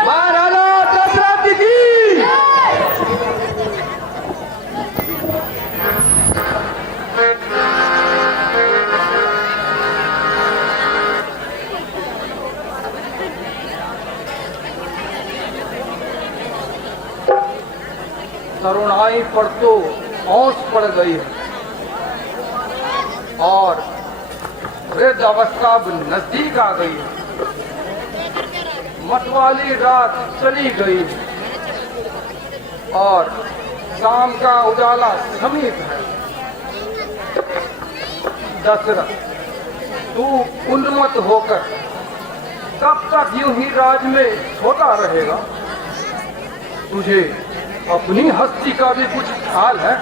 महाराजा दशरथ की तरुणाई पर तो औंस पड़ गई है और वृद्ध अवस्था नजदीक आ गई है। मतवाली रात चली गई और शाम का उजाला समीप है। दशरथ, तू उन्मत्त होकर कब तक यूं ही राज में सोता रहेगा? तुझे अपनी हस्ती का भी कुछ ख्याल है?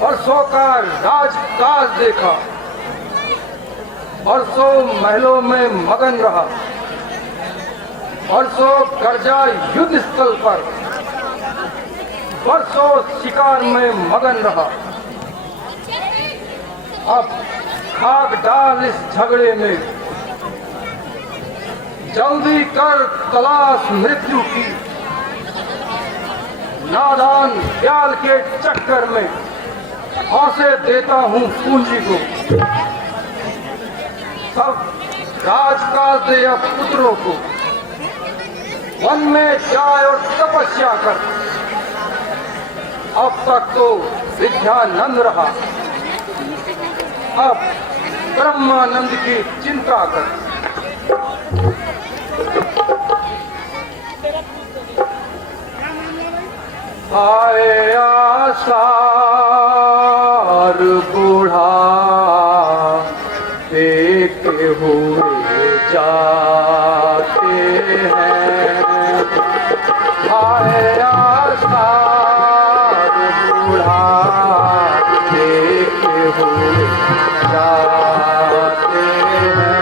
परसों का राजकाज देखा, परसों महलों में मगन रहा, परसों गर्जा युद्ध स्थल पर, परसों शिकार में मगन रहा। अब खाक डाल इस झगड़े में, जल्दी कर तलाश मृत्यु की। नादान प्याल के चक्कर में फांसे देता हूँ पूंजी को। सब राजकाज दे अब पुत्रों को, वन में जाए और तपस्या कर। अब तक तो विद्यानंद रहा, अब ब्रह्मानंद की चिंता कर। आए आसार बूढ़ा देखते हुए जाते हैं। आए आसार बूढ़ा देखते हुए जाते हैं।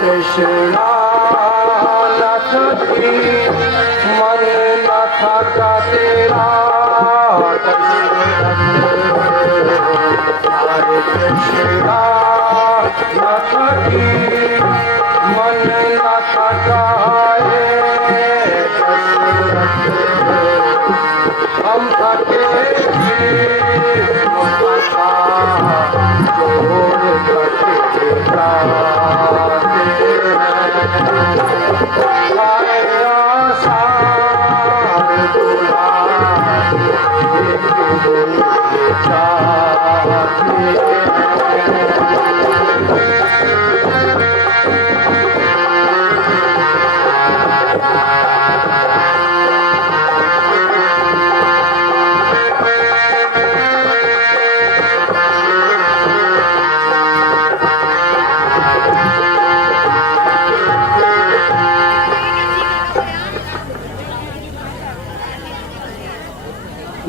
कृष्णा नाथ की मन न था तेरा हरे कृष्णा नाथ की मन न था हम थके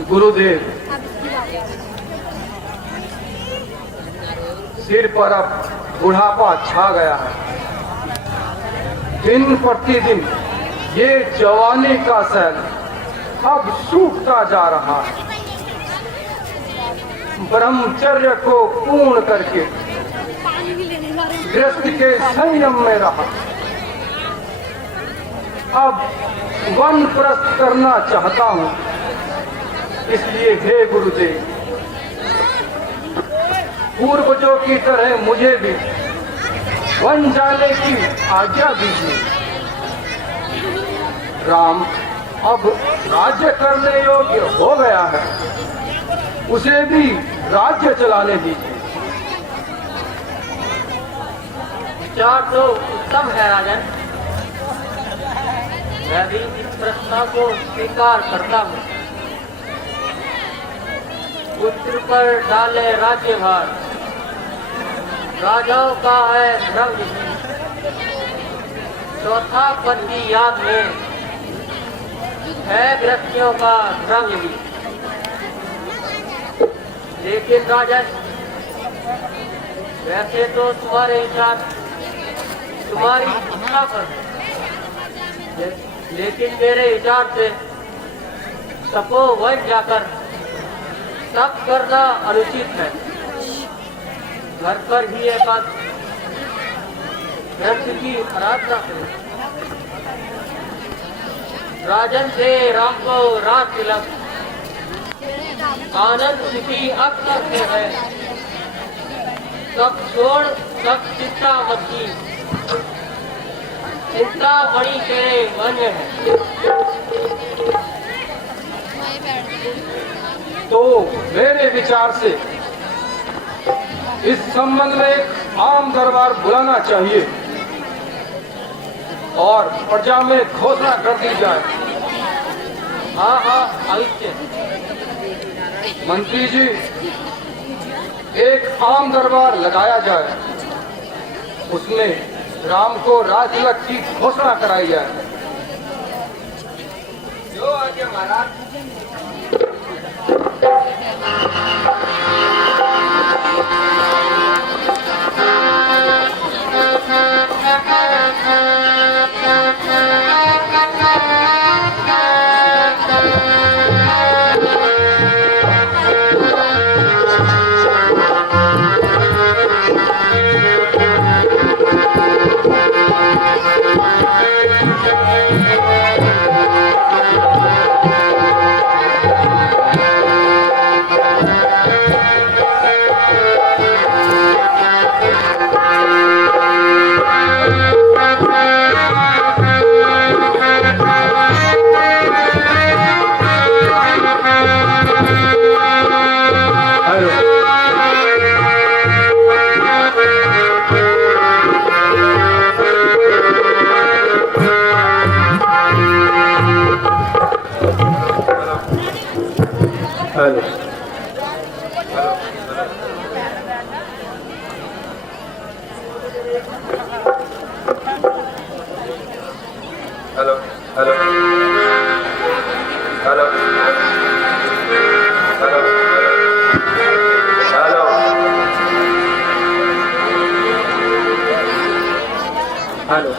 गुरुदेव, सिर पर अब बुढ़ापा छा गया है। दिन प्रतिदिन ये जवानी का सैल अब सूखता जा रहा है। ब्रह्मचर्य को पूर्ण करके गृहस्थ के संयम में रहा, अब वन प्रस्थ करना चाहता हूँ। इसलिए हे गुरुदेव, पूर्वजों की तरह मुझे भी वन जाने की आज्ञा दीजिए। राम अब राज्य करने योग्य हो गया है, उसे भी राज्य चलाने दीजिए। विचार तो उत्तम है राजन। मैं भी इस प्रस्ताव को स्वीकार करता हूँ। पुत्र पर डाले राज्यभार, राजाओं का है रंग। चौथा पद की याद में है गृहस्थियों का रंग भी। लेकिन राजन, वैसे तो तुम्हारे विचार तुम्हारी इच्छा पर, लेकिन मेरे विचार से तपोवन जाकर तप करना अनुचित है। घर पर ही एकांत ग्रंथ की आराधना करें। राजन से राम को रात तिलक, आनंद सुखी अब करते हैं। सब छोड़ सब चिंता मत की, चिंता बड़ी तेरे मन है। तो मेरे विचार से इस संबंध में एक आम दरबार बुलाना चाहिए और प्रजा में घोषणा कर दी जाए। हाँ हाँ अवश्य। मंत्री जी, एक आम दरबार लगाया जाए, उसमें राम को राजतिलक की घोषणा कराई जाए। जो आज्ञा महाराज। Hello hello hello hello hello hello hello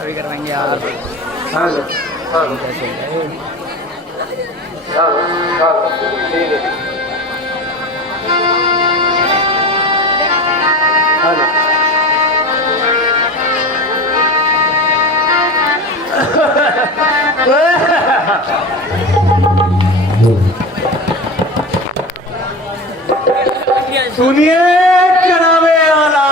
अभी करवाएंगे यार। हेलो हेलो हेलो हेलो ठीक है हेलो सुनिए चढ़ावे वाला,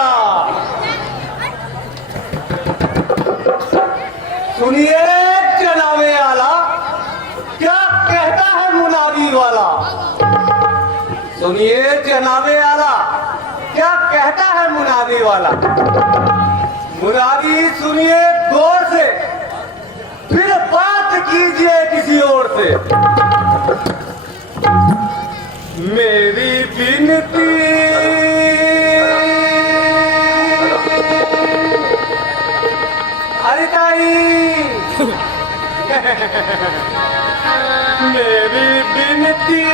सुनिए चढ़ावे वाला, क्या कहता है मुनादी वाला। सुनिए जनाबे आला, क्या कहता है मुनादी वाला। मुनादी सुनिए गौर से, फिर बात कीजिए किसी और से। मेरी विनती हरिताई मेरी विनती,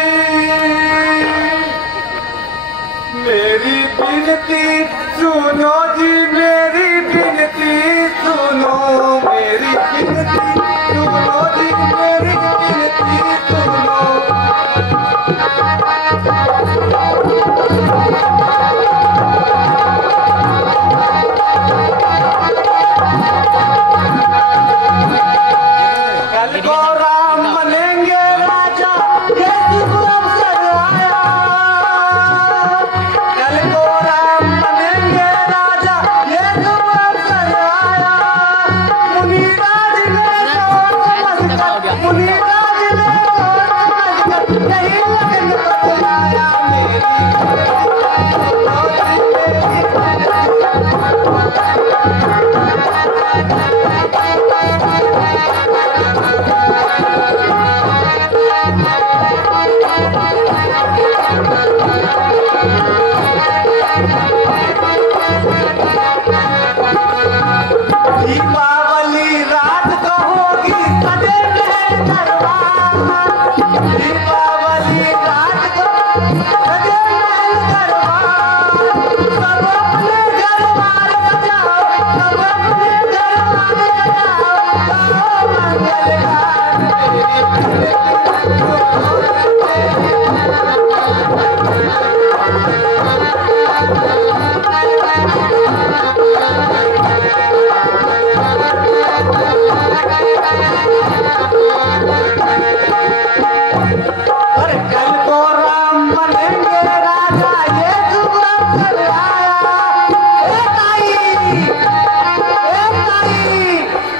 मेरी विनती सुनो जी, मेरी विनती सुनो, मेरी विनती सुनो जी, मेरी विनती सुनो। कल को राम बनेंगे राजा, ये शुभ अवसर आया। कल को राम बनेंगे राजा, ये शुभ अवसर आया। मुनिराज ने सोच समझकर, मुनिराज ने सोच समझकर यही लगन बतलाया। दीपावली रात को होगी सजे महल दरबार। दीपावली रात को सजे महल दरबार। सब अपने घरवार बजाओ, सब अपने घरवार बजाओ, गाओ मंगल गान मेरी। अरे कल को राम बनेंगे राजा, ये शुभ अवसर आया। ए ताई,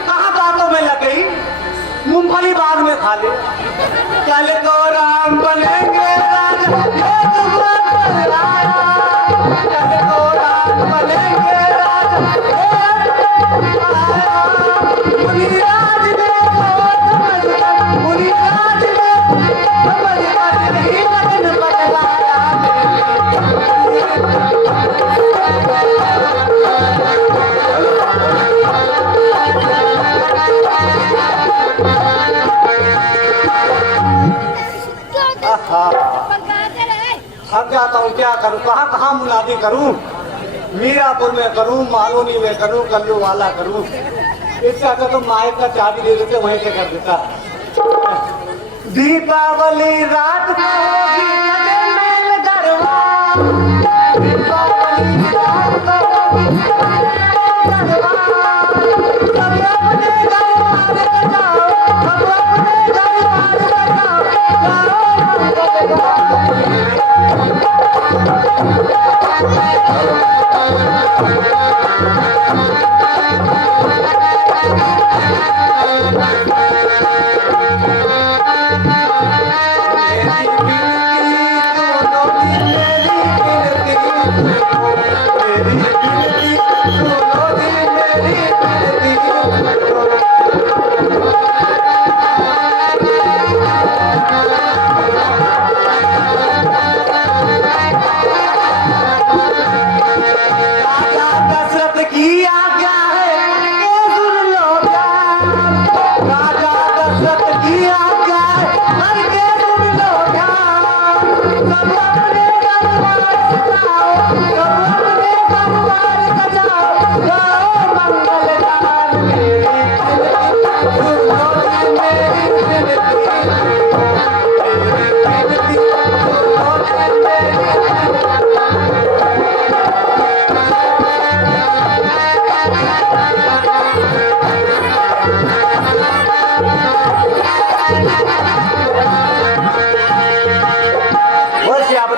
कहाँ बातों में लग गई, मूंगफली बाद में खा ले। कल को राम बनेंगे राजा, ये शुभ अवसर आया। कल को राम बनेंगे राजा, मुनिराज ने सोच समझकर, मुनिराज ने समझकर यही लगन बतलाया। थक जाता हूँ, क्या करूँ, कहाँ कहाँ मुनादी करूँ। मीरापुर में करूँ, मालोनी में करूँ, कल्लू वाला करूँ। इससे अच्छा तो माइक का चाबी दे देते, वहीं से कर देता। दीपावली रात को होगी सजे महल दरबार। दीपावली रात को होगी सजे महल दरबार। सब अपने घरवार बजाओ, सब अपने घरवार बजाओ, गाओ मंगल गान।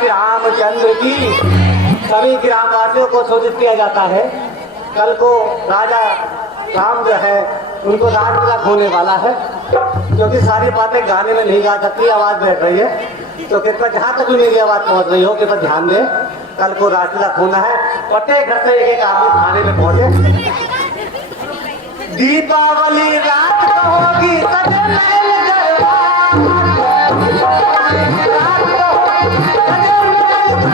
रामचंद्र की सभी ग्रामवासियों को सूचित किया जाता है। कल को राजा राम जो है उनको राज तिलक होने वाला है, क्योंकि सारी बातें गाने में नहीं गा सकती, आवाज बैठ रही है। तो कृपया जहाँ तक भी मेरी आवाज पहुंच रही हो कृपया ध्यान दे। कल को रासलीला खोना है, प्रत्येक घर से एक एक आदमी थाने में पहुंचे। दीपावली रात को होगी सजे महल दरबार, दीपावली रात को होगी सजे महल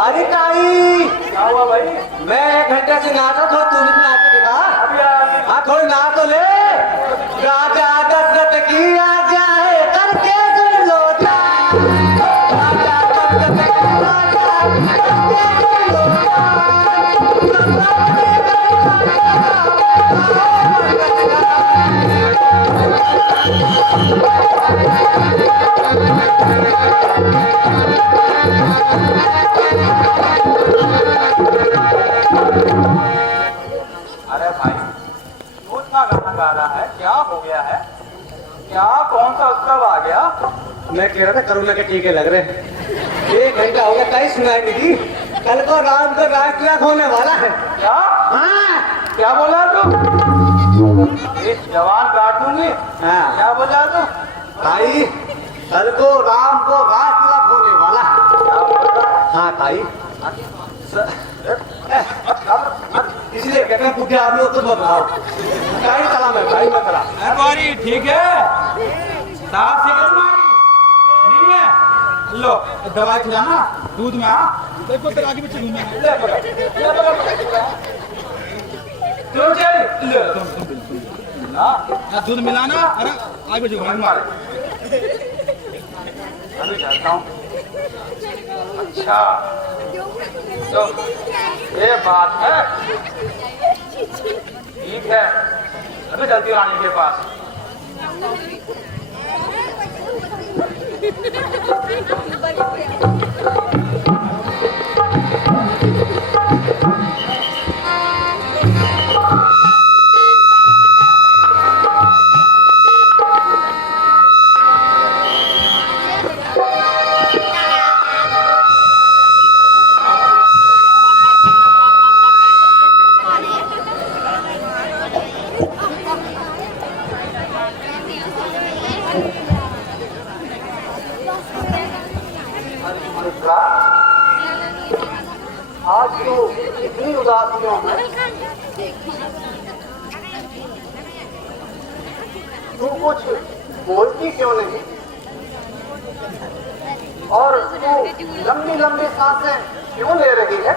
अरे ताई, क्या हुआ भाई? मैं 1 घंटे से नाचा था, तू भी नाच के दिखा। अभी आया। हाँ थोड़ी नाच तो ले। राजा दशरथ की आज्ञा है करके सुन लो ता। राजा दशरथ की आज्ञा है करके सुन लो अरे भाई, तू इतना गाना गा रहा है, क्या हो गया है? क्या कौन सा उत्सव आ गया? मैं कह रहा था करुणा के टीके लग रहे हैं। 1 घंटा हो गया, कहीं सुनाई नहीं दी। कल को राम को राष्ट्रीय होने वाला है। क्या? हाँ क्या बोला तू? इस जवान काट दूंगी। हाँ क्या बोला तू? भाई, कल को राम को राष्ट्रीय होने वाला है। क्या बोला? हाँ भाई, इसलिए कहते हैं बुढ़े आदमी को तुम बताओ। गाड़ी चला मैं, गाड़ी में चला। बारी ठीक है, 7 सेकंड मारी नहीं है। लो दवाई खिलाना, दूध में आ। देखो तेरे आगे पीछे घूमना। ले पकड़, ले पकड़। क्यों चल? ले तुम ना दूध मिलाना। अरे आगे पीछे घूमना मारे। अभी जाता हूँ। अच्छा तो ये बात है, ठीक है। अभी चलती हूँ रानी के पास। आज तो इतनी उदासियों में तू कुछ बोलती क्यों नहीं? और तू लंबी लंबी सांसें क्यों ले रही है?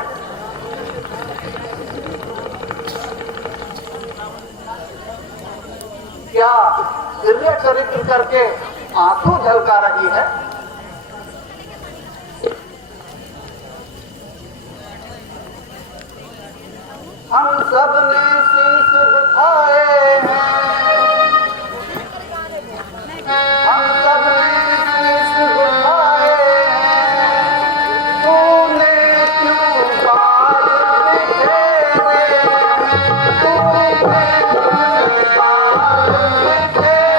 क्या दिव्य चरित्र करके आंसू झलका रही है? हम सब ने शीश झुकाए हैं, हम सब ने शीश झुकाए हैं, तूने क्यों बाल बिखेरे, तूने क्यों बाल बिखेरे।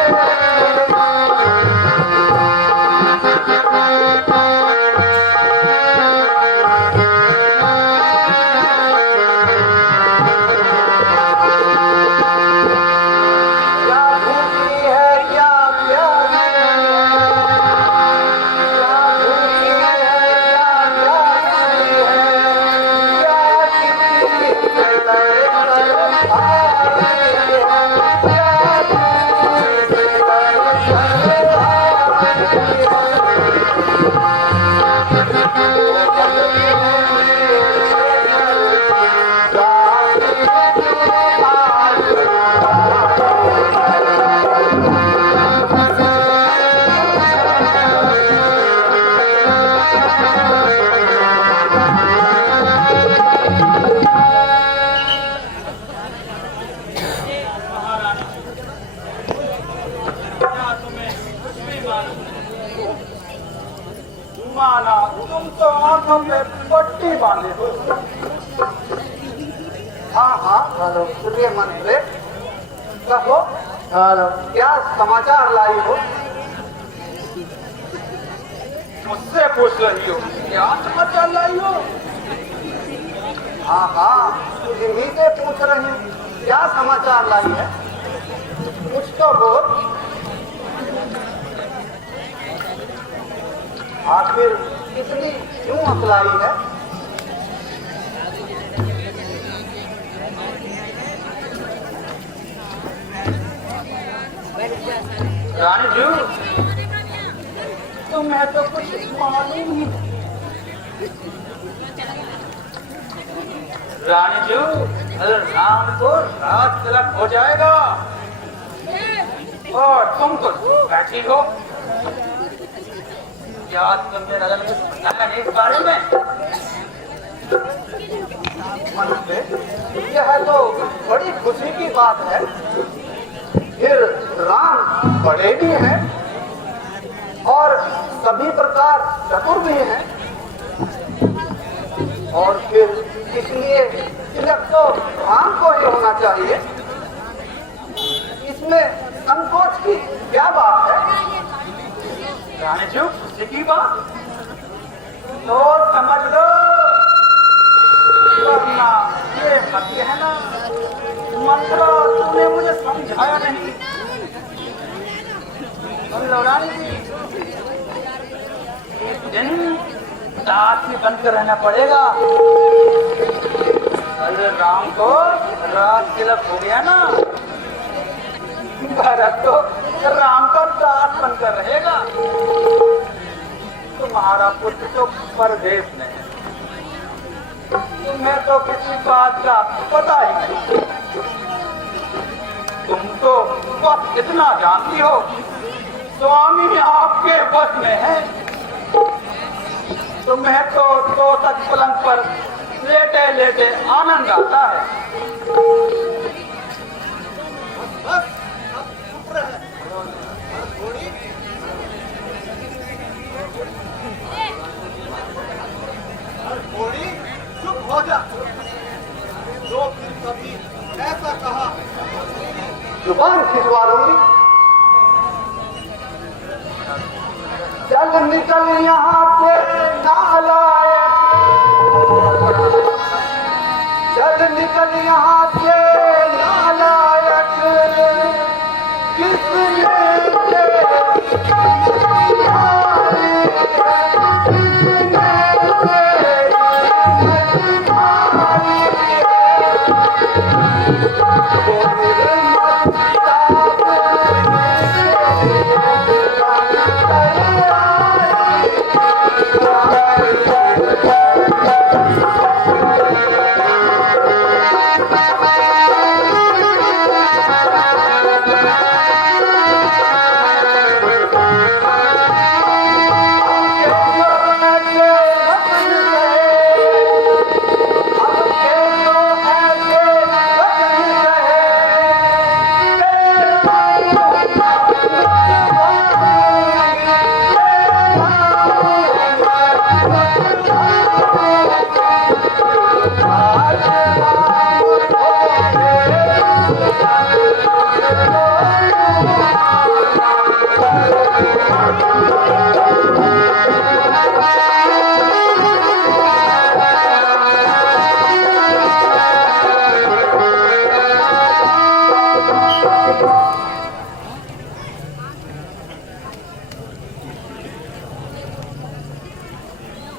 तो आंखों पे पट्टी बांधे हो। हाँ हाँ हेलो प्रिय मंत्री, कहो हेलो। क्या समाचार लाई हो? मुझसे पूछ रही हो क्या समाचार लाई हो? हाँ हाँ जिन्हीं से पूछ रही हूँ, क्या समाचार लाई है? कुछ तो बोल। आखिर इतनी क्यों अकलाई है? रानी जी, तुम्हें तो कुछ मालूम ही नहीं। रानी जी, अगर राम को रात तिलक हो जाएगा और तुम तो बैठी हो, क्या तुमने राजा ने कुछ बताया नहीं इस बारे में? मंत्री, यह तो बड़ी खुशी की बात है। फिर राम बड़े भी हैं और सभी प्रकार चतुर भी हैं, और फिर इसलिए तिलक तो राम को ही होना चाहिए। इसमें संकोच की क्या बात है? रानी जी, खुशी की बात तो समझ लो, वरना ये मत कहना मंत्रा तूने मुझे समझाया नहीं। सुन लो रानी जी, एक दिन दांत में बंद कर रहना पड़ेगा। अरे राम को रात तिलक हो गया ना, भरत तो राम का दांत बनकर रहेगा। तुम्हारा पुत्र तो परदेश में है, तुम्हें तो किसी बात का पता ही नहीं। तुम तो बस इतना जानती हो, स्वामी आपके बस में है। तुम्हें तो तक पलंग पर लेटे लेटे आनंद आता है। थोड़ी चुप हो जा। जो फिर कभी ऐसा कहा जुबान खिंचवा दूंगी। चल निकल यहाँ से नालायक, चल निकल यहाँ से नालायक। किसने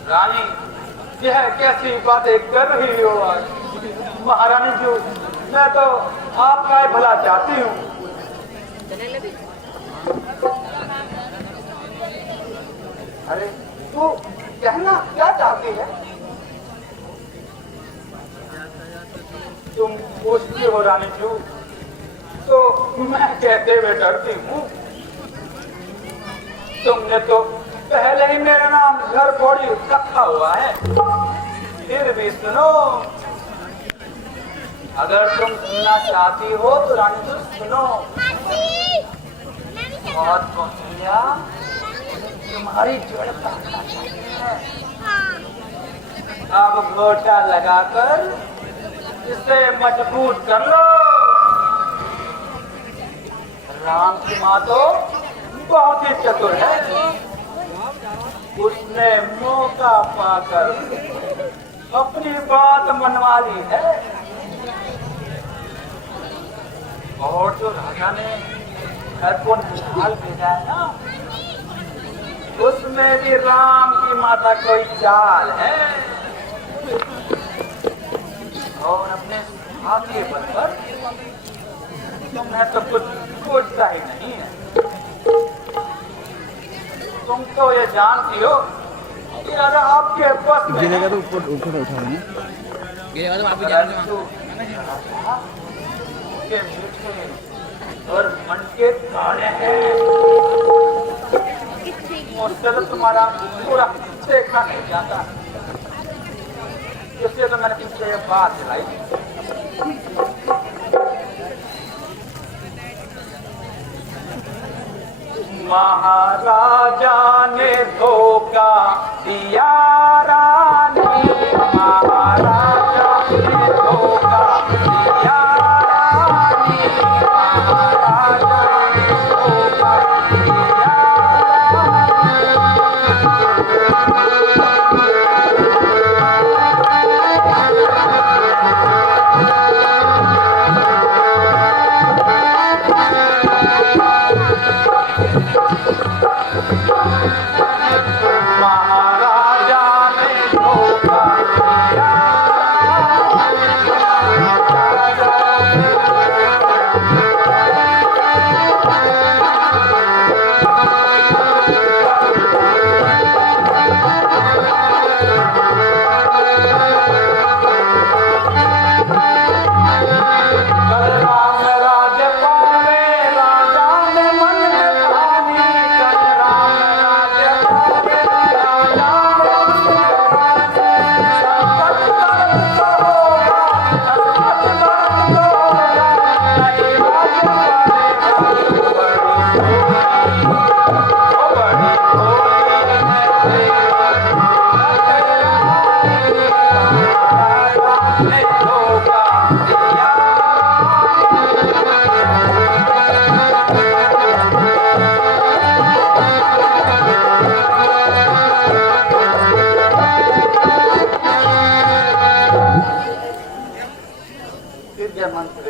रानी, यह कैसी बातें कर रही हो आज? महारानी जी, मैं तो आपका ही भला चाहती हूँ। अरे तू कहना क्या चाहती है? तुम पूछती हो रानी जी, तो मैं कहते हुए डरती हूँ। तुमने तो पहले ही मेरा नाम घर फोड़ी रखा हुआ है। फिर भी सुनो, अगर तुम सुनना चाहती हो तो रानी जी सुनो। बहुत कौशल्या तुम्हारी जड़ काटना चाहिए। अब गोटा लगाकर इसे मजबूत कर लो। राम की माँ तो बहुत ही चतुर है, उसने मौका पाकर अपनी बात मनवा ली है। और जो राजा ने घर को निकाल भेजा है ना, उसमें भी राम की माता कोई चाल है। और अपने हाथ के बल पर तुम्हें तो कुछ सोचता ही नहीं है। तुम तो ये जानती हो कि अगर आपके बस में गिरेगा तो ऊपर ऊपर उठाओगे, गिरेगा तो आप भी परंतु के मीठे और मन के काले हैं, उससे तो तुम्हारा पूरा देखा नहीं जाता। इसलिए तो मैंने तुमसे ये बात दिलाई। महाराजा ने धोखा दिया रानी, महाराजा ने धोखा दिया रानी, महाराजा ने धोखा दिया महाराजा ने धोखा दिया, राम राज पावे राजा ने मन में ठानी, कल राम राज पावे राजा ने मन में ठानी। संकट मर्द को होगा, संकट मर्द को होगा, नहीं राज पावेगा। बड़ी भोली है तेरी, महाराजा ने धोखा दिया। दिव्य मंत्र,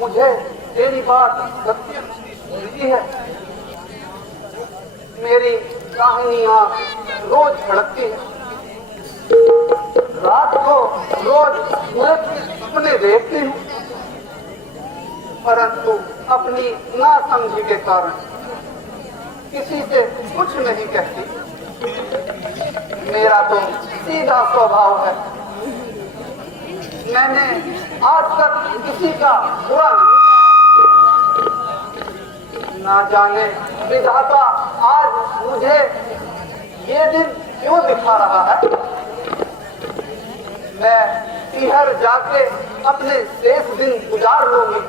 मुझे तेरी बात सत्य मिली है। मेरी कहानियां रोज भड़कती है, रात को रोज सपने देखती हूँ, परंतु अपनी नासमझी के कारण किसी से कुछ नहीं कहती। मेरा तो सीधा स्वभाव है, मैंने आज तक किसी का बुरा नहीं किया। ना जाने विधाता आज मुझे ये दिन क्यों दिखा रहा है। मैं इधर जाके अपने शेष दिन गुजार लूंगी,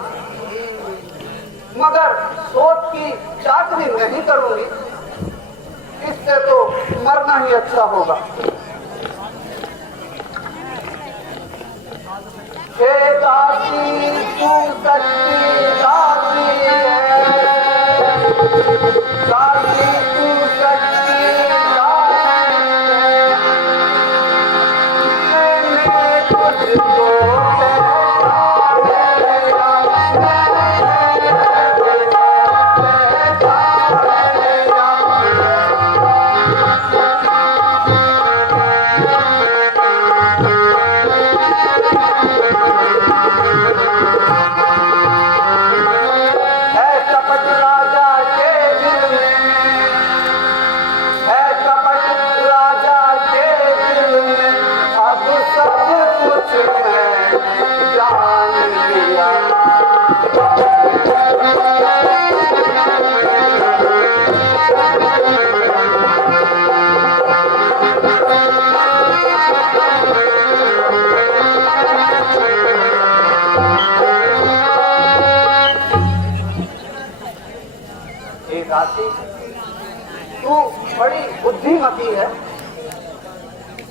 मगर सोच की चाकरी नहीं करूंगी। इससे तो मरना ही अच्छा होगा। हे दासी तू सच्ची दासी है, दासी तू सच्ची दासी है। मैंने तुझको तू बड़ी बुद्धिमती है,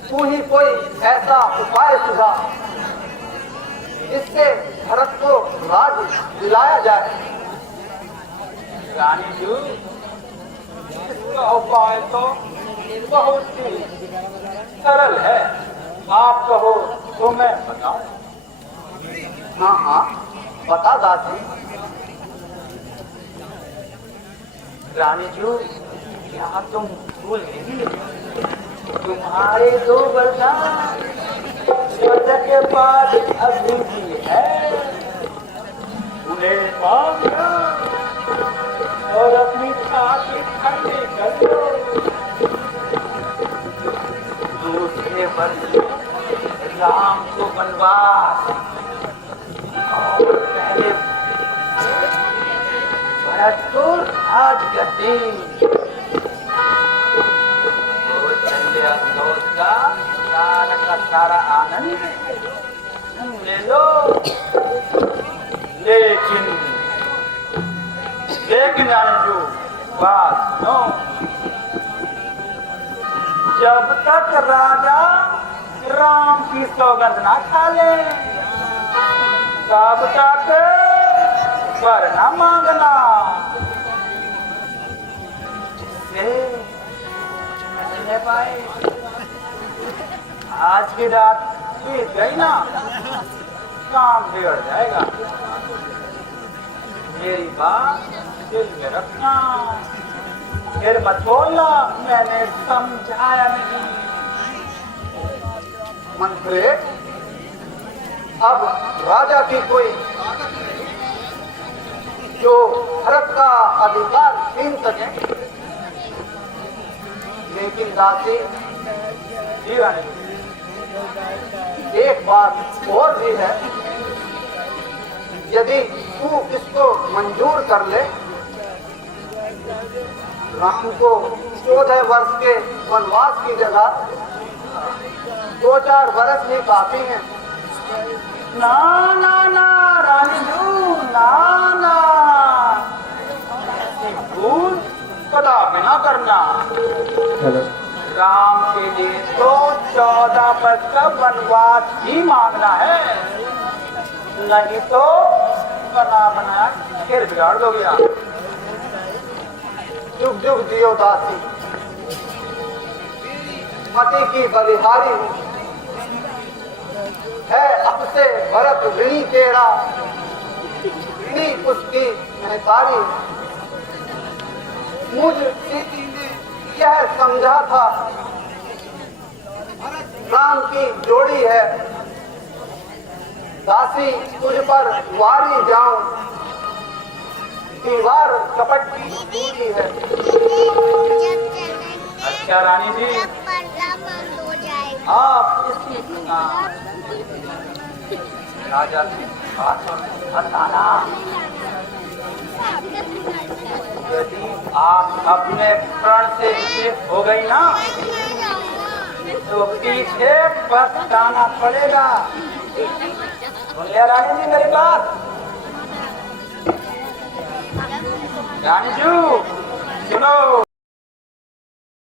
तू ही कोई ऐसा उपाय सुझा जिससे भरत को राज दिलाया जाए। रानी जी, इसका उपाय तो बहुत ही सरल है, आप कहो तो मैं बताऊं। हाँ हाँ बता दासी। रानी जी, क्या तुम भूल गई? तुम्हारे दो वरदान के बाद अभी भी है, उन्हें मांगना और अपनी छाती ठंडी कर लो। दूसरे वर्ष राम को वनवास और पहले भरत को राजगद्दी, तो चंद्र अफसोस का सारा आनंद ले लो। लेकिन रानी बात सुनो, जब तक राजा राम की सौगंध ना खा ले तब तक वर न मांगना। समझने पाए? आज की रात बीत गई ना, काम बिगड़ जाएगा। मेरी बात दिल में रखना, फिर मत बोलना मैंने समझाया नहीं। मंत्री, अब राजा की कोई जो भरत का अधिकार छीन सके, लेकिन दासी जी रानी, एक बात और भी है, यदि तू इसको मंजूर कर ले, राम को 14 वर्ष के वनवास की जगह 2-4 वर्ष ही काफी हैं। ना ना ना रानी जू, ना ना, ऐसी भूल कदापि ना करना। राम के लिए तो 14 वर्ष का वनवास ही मांगना है, नहीं तो बना बनाया फिर बिगाड़ दोगे आप। जुग जुग जियो दासी, मति की बलिहारी हूँ, है अब से भरत ऋणी तेरा, ऋणी उसकी महतारी। मुझ सीती ने यह समझा था, राम की जोड़ी है, दासी तुझ पर वारी जाऊं, दीवार कपट की दूरी है। अच्छा रानी जी, आप इसी राजा की बात बताना। यदि आप अपने प्राण से विशेष हो गई ना, तो पीछे पछताना पड़ेगा। सुनिए रानी जी मेरी बात। रानी जी सुनो।